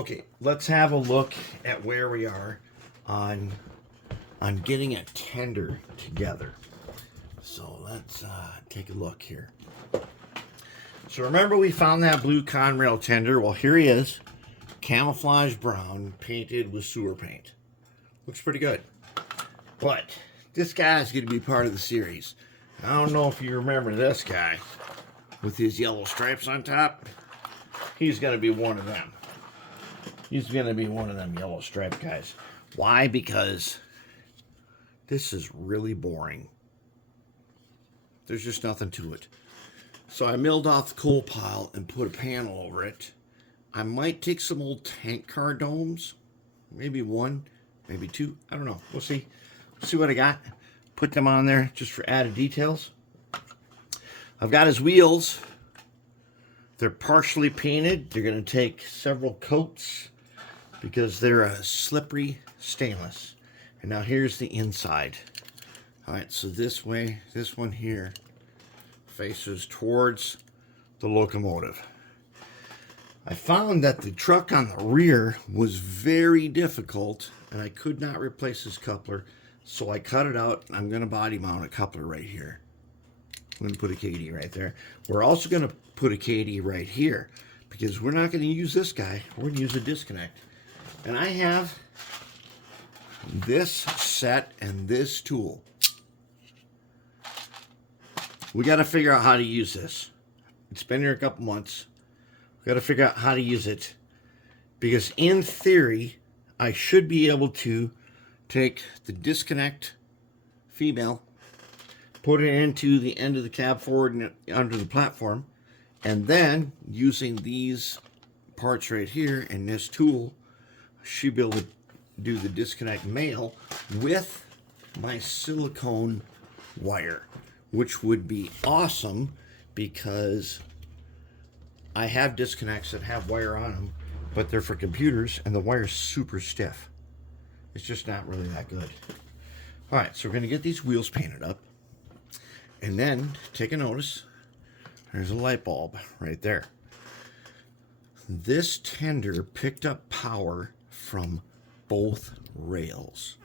Okay, let's have a look at where we are on getting a tender together. So let's take a look here. So remember we found that blue Conrail tender? Well, here he is. Camouflage brown, painted with sewer paint. Looks pretty good. But this guy's going to be part of the series. I don't know if you remember this guy with his yellow stripes on top. He's going to be one of them. He's going to be one of them yellow striped guys. Why? Because this is really boring. There's just nothing to it. So I milled off the coal pile and put a panel over it. I might take some old tank car domes. Maybe one, maybe two. I don't know. We'll see. See what I got. Put them on there just for added details. I've got his wheels. They're partially painted. They're going to take several coats because they're a slippery stainless. And now here's the inside. All right, so this way, this one here faces towards the locomotive. I found that the truck on the rear was very difficult and I could not replace this coupler, so I cut it out. I'm going to body mount a coupler right here. I'm going to put a KD right there. We're also going to put a KD right here because we're not going to use this guy. We're going to use a disconnect. And I have this set and this tool. We got to figure out how to use this. It's been here a couple months. We got to figure out how to use it because in theory, I should be able to take the disconnect female, put it into the end of the cab forward and under the platform, and then using these parts right here and this tool, I should be able to do the disconnect male with my silicone wire, which would be awesome because I have disconnects that have wire on them, but they're for computers and the wire's super stiff. It's just not really that good. All right, so we're going to get these wheels painted up. And then, take a notice, there's a light bulb right there. This tender picked up power from both rails.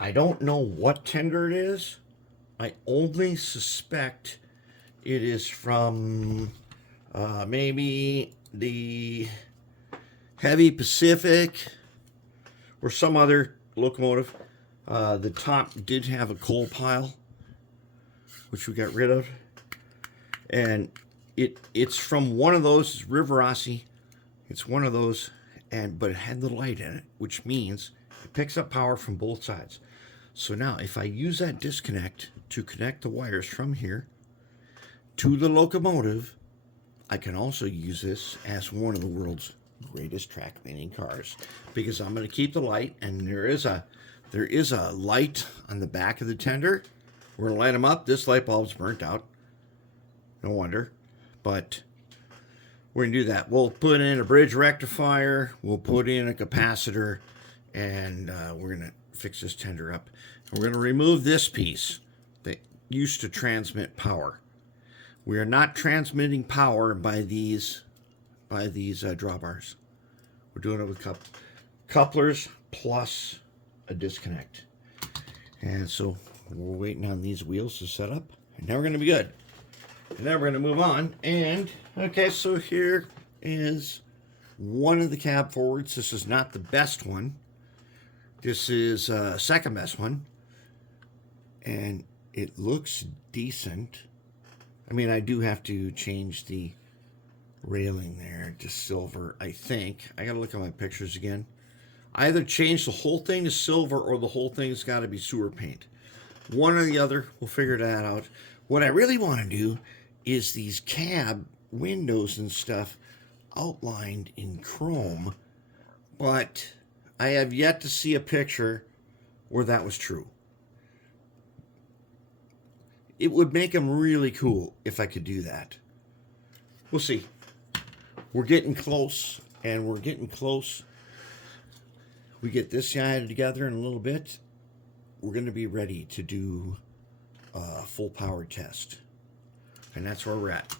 I don't know what tender it is. I only suspect it is from maybe the Heavy Pacific or some other locomotive. The top did have a coal pile, which we got rid of, and it's from one of those. It's Rivarossi. It's one of those, but it had the light in it, which means it picks up power from both sides. So now if I use that disconnect to connect the wires from here to the locomotive, I can also use this as one of the world's greatest track meeting cars because I'm going to keep the light, and there is a light on the back of the tender. We're going to light them up. This light bulb's burnt out. No wonder. But we're going to do that. We'll put in a bridge rectifier. We'll put in a capacitor. And we're going to fix this tender up. And we're going to remove this piece that used to transmit power. We are not transmitting power by these drawbars. We're doing it with couplers plus a disconnect. And so we're waiting on these wheels to set up, and now we're going to be good. And now we're going to move on. And okay, so here is one of the cab forwards. This is not the best one. This is second best one, and it looks decent. I mean, I do have to change the railing there to silver, I think. I got to look at my pictures again. I either change the whole thing to silver or the whole thing's got to be sewer paint. One or the other. We'll figure that out. What I really want to do is these cab windows and stuff outlined in chrome, but I have yet to see a picture where that was true. It would make them really cool if I could do that. We'll see. We're getting close, and we're getting close. We get this guy together in a little bit. We're going to be ready to do a full power test. And that's where we're at.